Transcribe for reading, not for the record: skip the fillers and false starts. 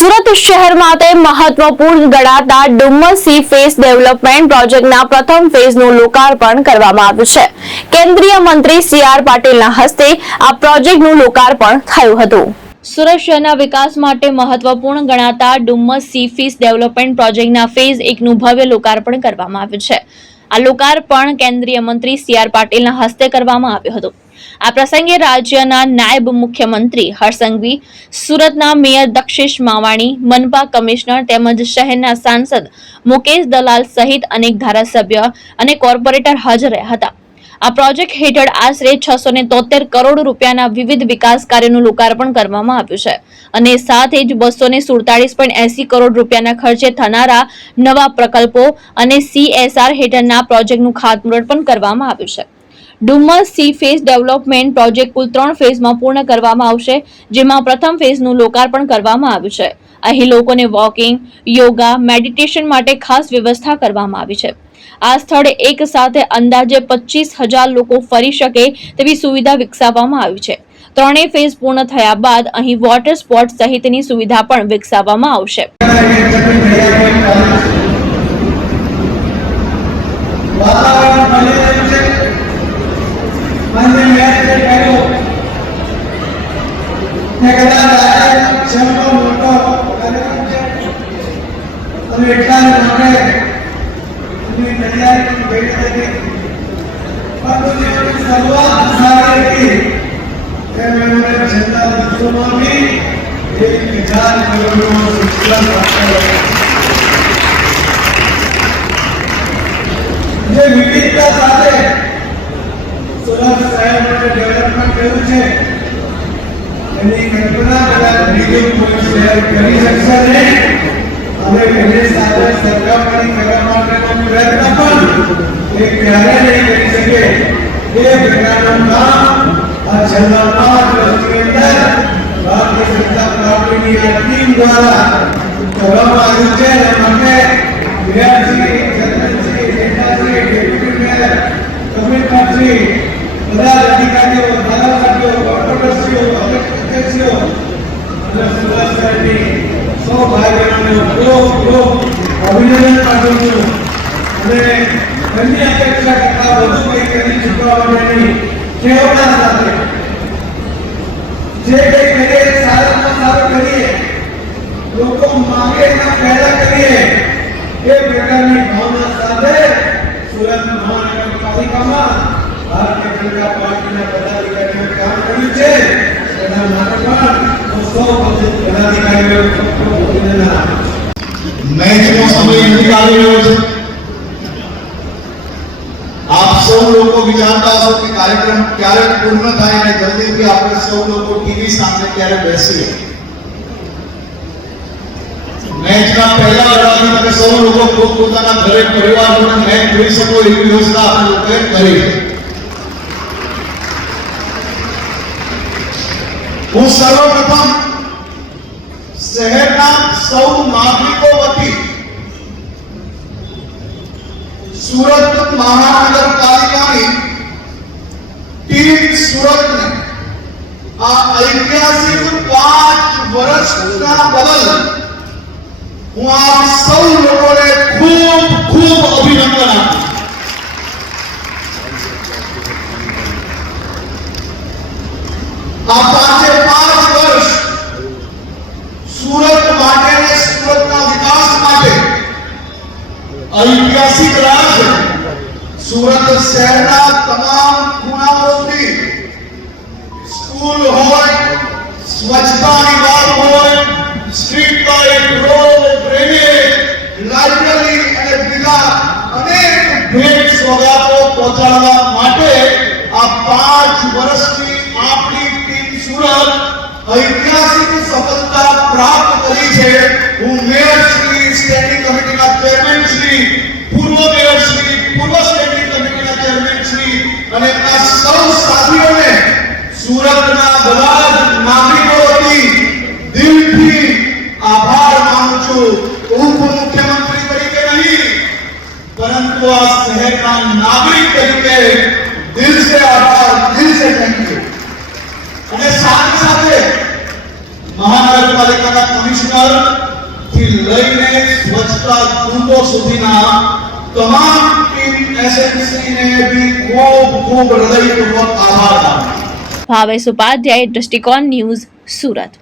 સુરત શહેર માટે મહત્વપૂર્ણ ગણાતા ડુમ્મસ સી ફેસ ડેવલપમેન્ટ પ્રોજેક્ટના પ્રથમ ફેઝનું લોકાર્પણ કરવામાં આવ્યું છે। કેન્દ્રીય મંત્રી સી.આર. પાટીલના હસ્તે આ પ્રોજેક્ટનું લોકાર્પણ થયું હતું। સુરત શહેરના વિકાસ માટે મહત્વપૂર્ણ ગણાતા ડુમ્મસ સી ફેસ ડેવલપમેન્ટ પ્રોજેક્ટના ફેઝ 1 નું ભવ્ય લોકાર્પણ કરવામાં આવ્યું છે। આ લોકાર્પણ કેન્દ્રીય મંત્રી સી.આર. પાટીલના હસ્તે કરવામાં આવ્યું હતું। આ પ્રસંગે રાજ્યના નાયબ મુખ્યમંત્રી હર્ષ સંઘવી, સુરતના મેયર દક્ષેશ માવાણી, મનપા કમિશનર તેમજ શહેરના સાંસદ મુકેશ દલાલ સહિત અનેક ધારાસભ્ય અને કોર્પોરેટર હાજર રહ્યા હતા। આ પ્રોજેક્ટ હેઠળ આશરે 673 કરોડ રૂપિયાના વિવિધ વિકાસ કાર્યોનું લોકાર્પણ કરવામાં આવ્યું છે અને સાથે જ 247.80 કરોડ રૂપિયાના ખર્ચે થનારા નવા પ્રકલ્પો અને CSR હેઠળના પ્રોજેક્ટનું ખાતમુહૂર્ત પણ કરવામાં આવ્યું છે। Dumas sea face development project કુલ 3 ફેઝમાં પૂર્ણ કરવામાં આવશે, જેમાં પ્રથમ ફેઝનું લોકાર્પણ કરવામાં આવ્યું છે। અહીં લોકોને વોકિંગ, યોગા, મેડિટેશન માટે ખાસ વ્યવસ્થા કરવામાં આવી છે। આ સ્થળે એક સાથે અંદાજે 25,000 લોકો ફરી શકે તેવી સુવિધા વિકસાવવામાં આવી છે। ત્રણેય ફેઝ પૂર્ણ થયા બાદ અહીં વોટર સ્પોર્ટ સહિતની સુવિધા પણ વિકસાવવામાં આવશે। જે વિવિધતા સાથે સુરત શહેરનું ડેવલપમેન્ટ કર્યું છે એની કલ્પના કદાચ બીજું કોઈ શહેર કરી શકશે નહીં અને એની સાથે સરકારની કરવા માટેનો પ્રયત્ન પણ એ ક્યારે નહીં કરી શકે। એ પ્રકારનું કામ આ છેલ્લા 5 વર્ષની અંદર ભારતીય જનતા પાર્ટીની આ ટીમ દ્વારા કરવામાં આવ્યું છે અને માટે વિરાટજી બધા અધિકારીઓ, ધારાસભ્યો, કોર્પોરેટરશ્રીઓ, અધ્યક્ષીઓ અને સુરત શહેરની સૌ ભાઈ બહેનોને અભિનંદન પાઠવું છું અને એમની અપેક્ષા કરતા વધુ કંઈ કરી ચૂકવા માટેની પ્રેરણા સાથે જે કંઈ કરીએ સારામાં સારું કરીએ, લોકો માંગે એના પહેલા કરીએ એ પ્રકારની ભાવના સાથે સુરત મહાનગરપાલિકામાં ભારતીય જનતા પાર્ટીના પદાધિકારીઓ કામ કર્યું છે। એના માટે પણ સૌ પદાધિકારીઓ મેચનો સમય નજીક આવી રહ્યો છે। આપ સૌ લોકો વિચારતા હશો કે કાર્યક્રમ ક્યારે પૂર્ણ થાય અને જલ્દીથી આપણે સૌ લોકો ટીવી સામે ક્યારે બેસીએ। મેચના પહેલા લડાથી તમે સૌ લોકો પોતપોતાના ઘરે પરિવાર જોડે મેચ જોઈ શકો એવી વ્યવસ્થા આપણે લોકોએ કરી છે। હું સર્વપ્રથમ શહેરના સૌ નાગરિકો વતી સુરત મહાનગરપાલિકાની ટીમ સુરતને આ ઐતિહાસિક 5 વર્ષના બદલ હું આપ સૌ લોકોને ખૂબ ખૂબ અભિનંદન આપું। આ 5 વર્ષ સુરત માટે અને સુરતના વિકાસ માટે ઐતિહાસિક રહ્યા છે। સુરત શહેરના તમામ ખૂણાઓથી સ્કૂલ હોય, સ્વચ્છતાની વાત હોય, street light, road, drainage, library અને બીજા અનેક ભેટ સોગાદો પહોંચાડવા માટે આ 5 વર્ષની આપણી ટીમ સુરત ઐતિહાસિક સફળતા પ્રાપ્ત કરી છે। હું મેયર શ્રી, સ્ટેન્ડિંગ કમિટીના ચેરમેન શ્રી, પૂર્વ મેયર શ્રી, પૂર્વ સ્ટેન્ડિંગ કમિટીના ચેરમેન શ્રી અને આ સૌ સાથીઓને સુરતના બધા જ નાગરિકો વતી દિલથી આભાર માનું છું। ઉપમુખ્યમંત્રી તરીકે નહીં પરંતુ આ શહેરના નાગરિક તરીકે દિલ સે આભાર, દિલ સે થેન્ક યુ। અને સાથે સાથે મહાનગર નગરપાલિકાના કમિશનર થી લઈને સ્વચ્છતા દૂતો સુધીના તમામ ટીમ એસએમસી ને બી ખૂબ હૃદયપૂર્વક આભાર માનું છું. ભાવેશ ઉપાધ્યાય, દ્રષ્ટિકોણ ન્યૂઝ, સુરત.